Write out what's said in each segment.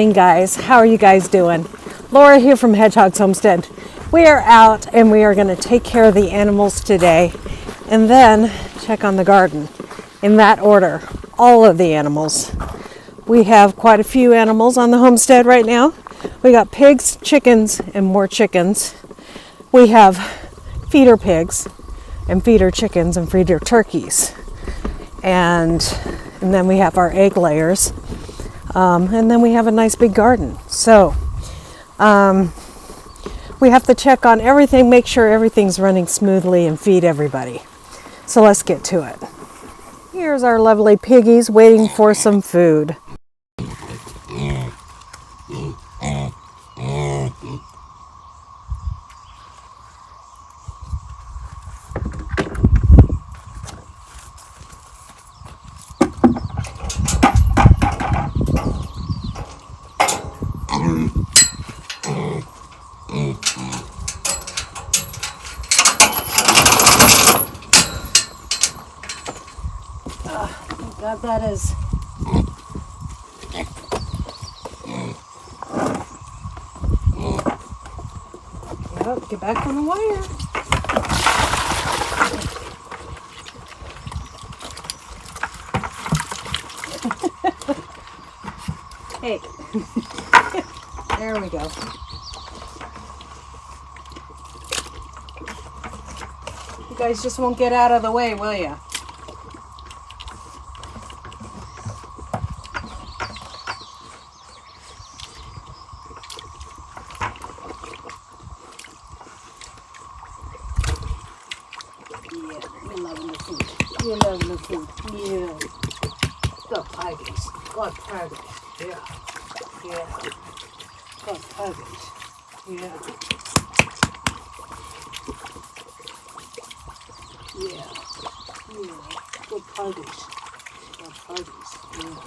morning, guys. How are you guys doing? Laura here from Hedgehog's Homestead. We are out and we are going to take care of the animals today and then check on the garden in that order. All of the animals. We have quite a few animals on the homestead right now. We got pigs, chickens, and more chickens. We have feeder pigs and feeder chickens and feeder turkeys. And then we have our egg layers. And then we have a nice big garden. So we have to check on everything, make sure everything's running smoothly and feed everybody. So let's get to it. Here's our lovely piggies waiting for some food. God, that is. Yep, get back on the wire. Hey. There we go. You guys just won't get out of the way, will ya? You're loving the food. Yeah. Got piggies. Got piggies. Yeah. Yeah. Got piggies. Yeah. Yeah. Yeah. Got piggies. Got piggies. Yeah.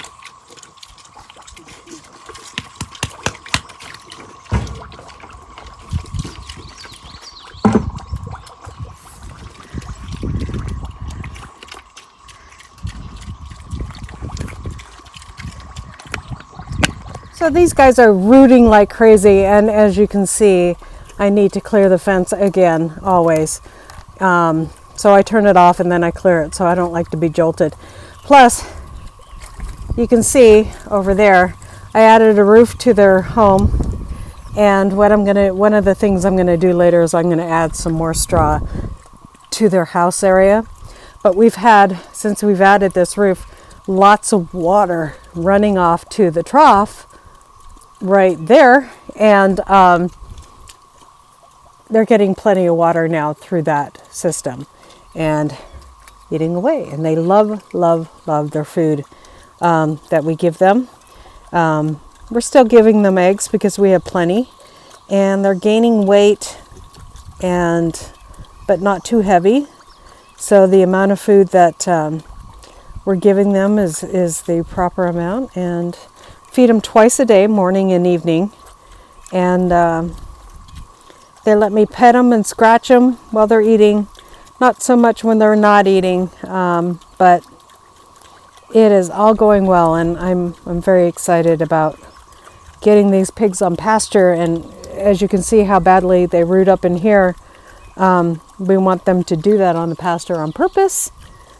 So these guys are rooting like crazy, and as you can see, I need to clear the fence again, always. So I turn it off and then I clear it, so I don't like to be jolted. Plus, you can see over there, I added a roof to their home, and one of the things I'm gonna do later is I'm gonna add some more straw to their house area. But we've had, since we've added this roof, lots of water running off to the trough right there, and they're getting plenty of water now through that system and eating away, and they love their food that we give them. We're still giving them eggs because we have plenty, and they're gaining weight, but not too heavy, so the amount of food that we're giving them is the proper amount. And feed them twice a day, morning and evening, and they let me pet them and scratch them while they're eating. Not so much when they're not eating, but it is all going well, and I'm very excited about getting these pigs on pasture. And as you can see how badly they root up in here, we want them to do that on the pasture on purpose,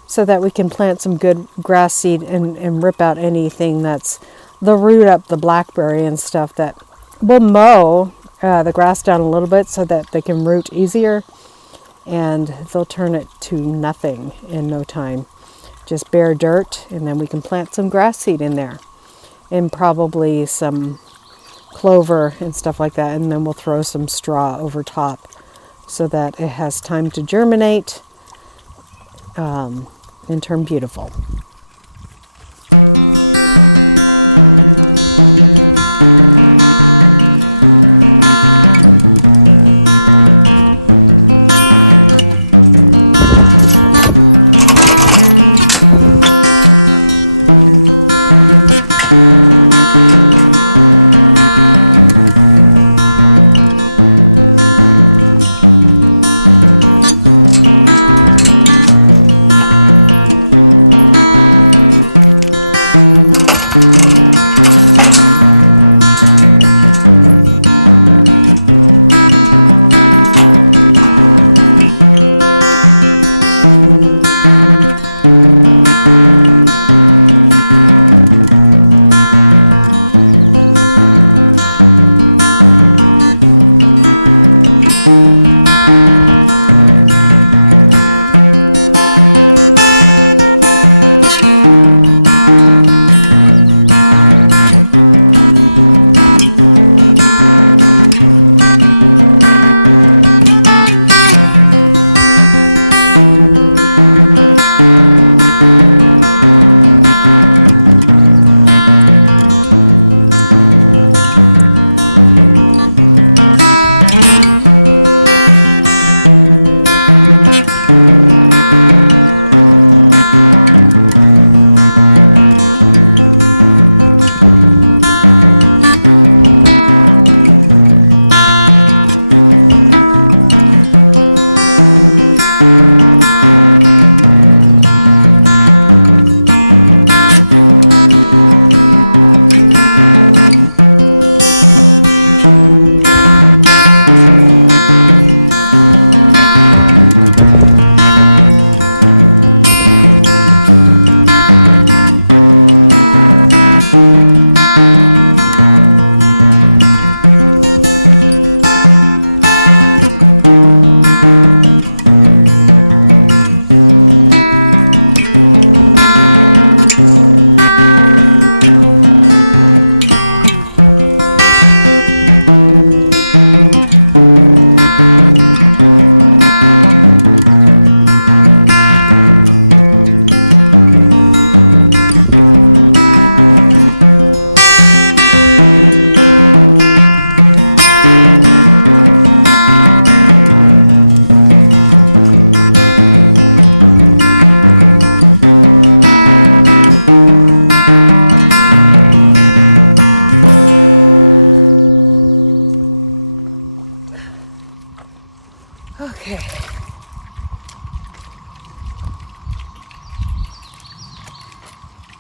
so that we can plant some good grass seed and rip out anything that's the root up, the blackberry and stuff. That will mow the grass down a little bit so that they can root easier, and they'll turn it to nothing in no time. Just bare dirt, and then we can plant some grass seed in there and probably some clover and stuff like that, and then we'll throw some straw over top so that it has time to germinate and turn beautiful.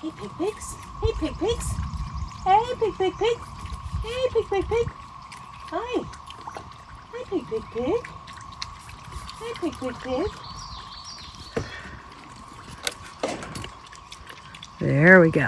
Hey, pig pigs. Hey, pig pigs. Hey, pig pig pig. Hey, pig pig pig. Hi. Hi, pig pig pig. Hi, pig pig pig. There we go.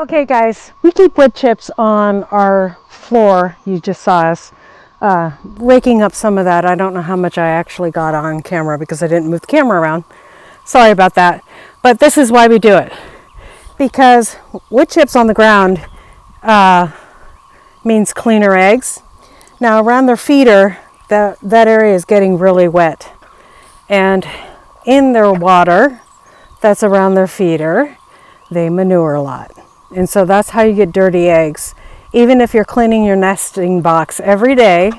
Okay guys, we keep wood chips on our floor. You just saw us raking up some of that. I don't know how much I actually got on camera because I didn't move the camera around. Sorry about that. But this is why we do it. Because wood chips on the ground means cleaner eggs. Now around their feeder, that area is getting really wet. And in their water that's around their feeder, they manure a lot. And so that's how you get dirty eggs. Even if you're cleaning your nesting box every day,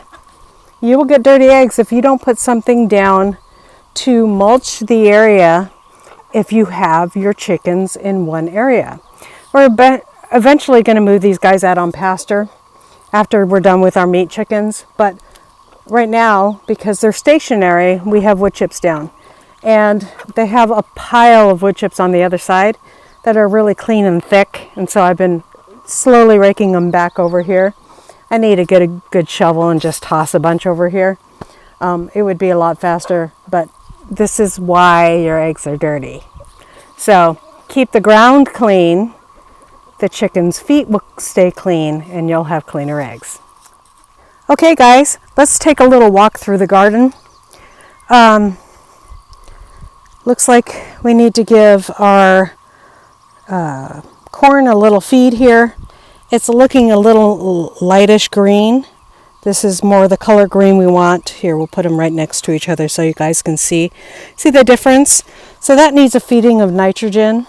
you will get dirty eggs if you don't put something down to mulch the area if you have your chickens in one area. We're eventually going to move these guys out on pasture after we're done with our meat chickens. But right now, because they're stationary, we have wood chips down. And they have a pile of wood chips on the other side that are really clean and thick, and so I've been slowly raking them back over here. I need to get a good shovel and just toss a bunch over here. It would be a lot faster, but this is why your eggs are dirty. So keep the ground clean, the chicken's feet will stay clean, and you'll have cleaner eggs. Okay guys, let's take a little walk through the garden. Looks like we need to give our corn a little feed here. It's looking a little lightish green. This is more the color green we want. Here, we'll put them right next to each other so you guys can see the difference. So that needs a feeding of nitrogen.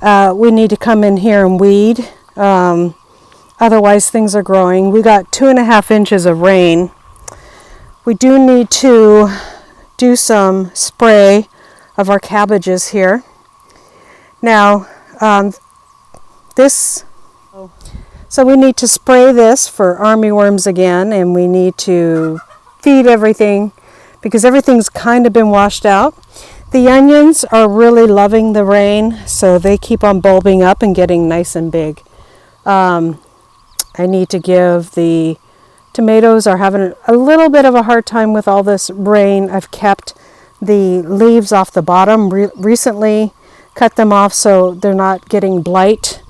We need to come in here and weed. Otherwise things are growing. We got 2.5 inches of rain. We do need to do some spray of our cabbages here. Now, so we need to spray this for armyworms again, and we need to feed everything because everything's kind of been washed out. The onions are really loving the rain, so they keep on bulbing up and getting nice and big. I need to give the tomatoes are having a little bit of a hard time with all this rain. I've kept the leaves off the bottom recently. Cut them off so they're not getting blight.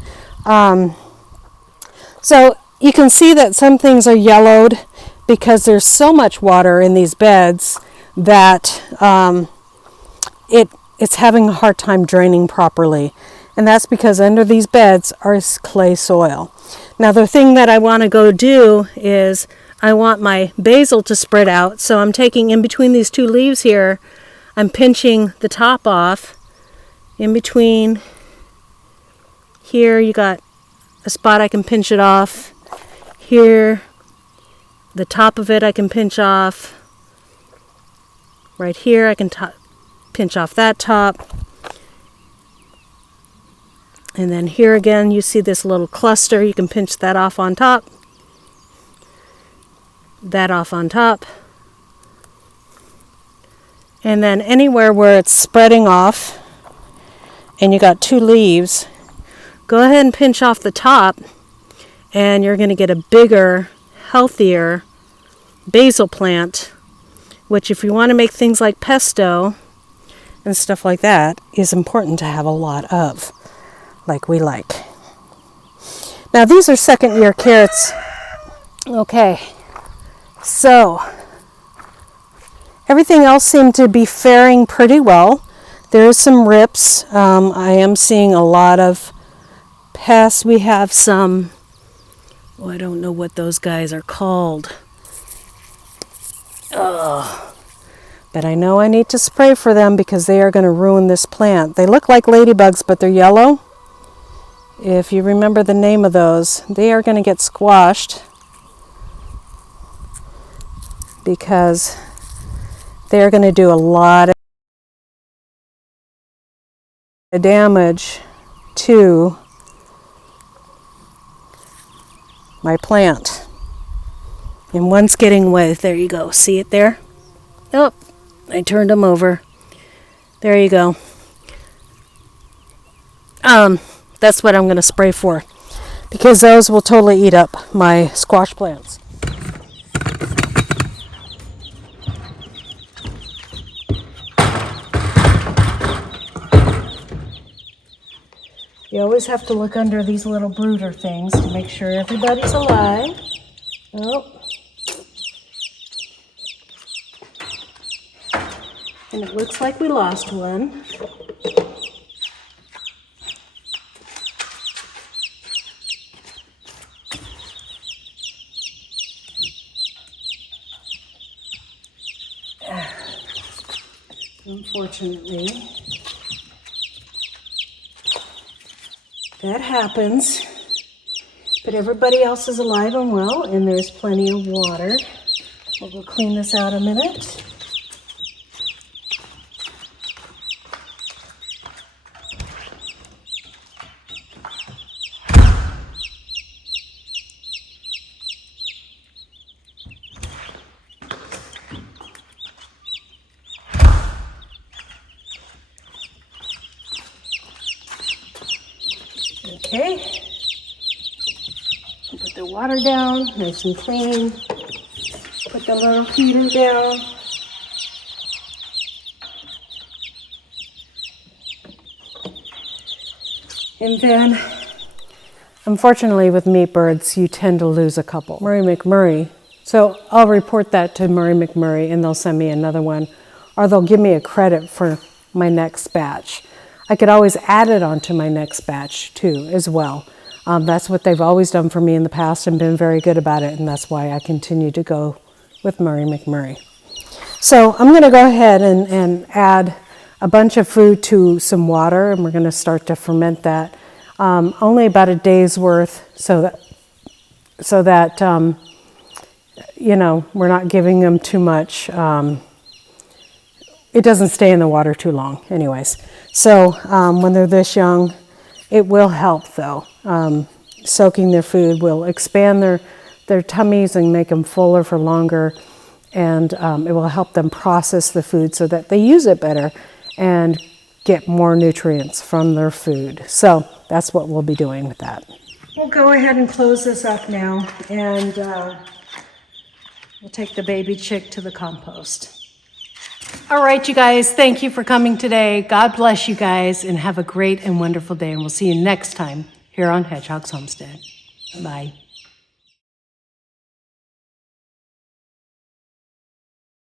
So you can see that some things are yellowed because there's so much water in these beds that it's having a hard time draining properly. And that's because under these beds are clay soil. Now the thing that I want to go do is I want my basil to spread out. So I'm taking in between these two leaves here, I'm pinching the top off. In between here you got a spot I can pinch it off. Here, the top of it I can pinch off. Right here I can pinch off that top. And then here again, you see this little cluster. You can pinch that off on top. That off on top. And then anywhere where it's spreading off and you got 2 leaves, go ahead and pinch off the top and you're going to get a bigger, healthier basil plant, which if you want to make things like pesto and stuff like that, is important to have a lot of, like we like. Now these are 2nd year carrots. Okay, so everything else seemed to be faring pretty well. There's some rips. I am seeing a lot of pests. We have some, oh, I don't know what those guys are called. But I know I need to spray for them because they are going to ruin this plant. They look like ladybugs, but they're yellow. If you remember the name of those, they are going to get squashed because they're going to do a lot of damage to my plant. And one's getting wet. There you go. See it there? Oh, I turned them over. There you go. That's what I'm going to spray for, because those will totally eat up my squash plants. You always have to look under these little brooder things to make sure everybody's alive. Oh. And it looks like we lost one. Unfortunately, that happens, but everybody else is alive and well, and there's plenty of water. We'll go clean this out a minute. Okay, put the water down, nice and clean. Put the little heater down. And then, unfortunately with meat birds, you tend to lose a couple. Murray McMurray, so I'll report that to Murray McMurray and they'll send me another one, or they'll give me a credit for my next batch. I could always add it onto my next batch too, as well. That's what they've always done for me in the past and been very good about it, and that's why I continue to go with Murray McMurray. So I'm going to go ahead and add a bunch of food to some water, and we're going to start to ferment that. Only about a day's worth, so that you know, we're not giving them too much. It doesn't stay in the water too long anyways. So when they're this young, it will help though. Soaking their food will expand their tummies and make them fuller for longer, and it will help them process the food so that they use it better and get more nutrients from their food. So that's what we'll be doing with that. We'll go ahead and close this up now, and we'll take the baby chick to the compost. All right, you guys, thank you for coming today. God bless you guys, and have a great and wonderful day, and we'll see you next time here on Hedgehog's Homestead. Bye.